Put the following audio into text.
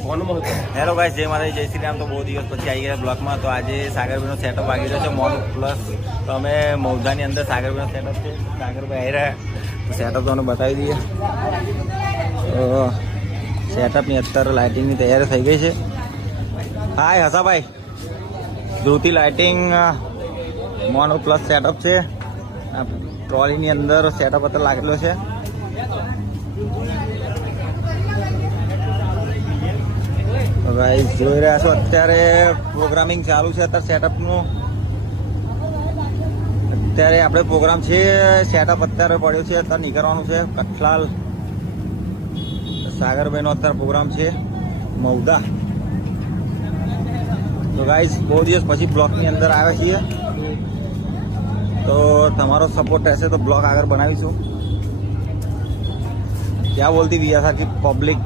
Hello guys, જય માતાજી, જય શ્રી રામ. તો બહુ દિવસ પછી આવી ગયા બ્લોકમાં. તો આજે સાગરભાઈનો સેટઅપ આવી રહ્યો છે મોન પ્લસ. તો અમે મૌધાની અંદર સાગરભાઈનો સેટઅપ છે. સાગરભાઈ આવી રહ્યા તો સેટઅપ તમને બતાવી દઈએ. તો સેટઅપની અત્યારે લાઇટિંગની તૈયારી થઈ ગઈ છે. Hi Hasabhai, Dhruti lighting mono plus setup છે. આ ટ્રોલીની અંદર સેટઅપ અત્યારે લાગેલો છે. ગાઈસ જોઈ રહ્યા છો અત્યારે પ્રોગ્રામિંગ ચાલુ છે. અત્યારે સેટઅપનું અત્યારે આપણે પ્રોગ્રામ છે. સેટઅપ અત્યારે પડ્યો છે. અત્યારે નીકળવાનું છે કઠલાલ. સાગરભાઈનો અત્યારે પ્રોગ્રામ છે મૌધા. તો ગાઈસ બહુ દિવસ પછી બ્લોકની અંદર આવ્યા છીએ. તો તમારો સપોર્ટ રહેશે તો બ્લોગ આગળ બનાવીશું. क्या बोलती भैया साहब की पब्लिक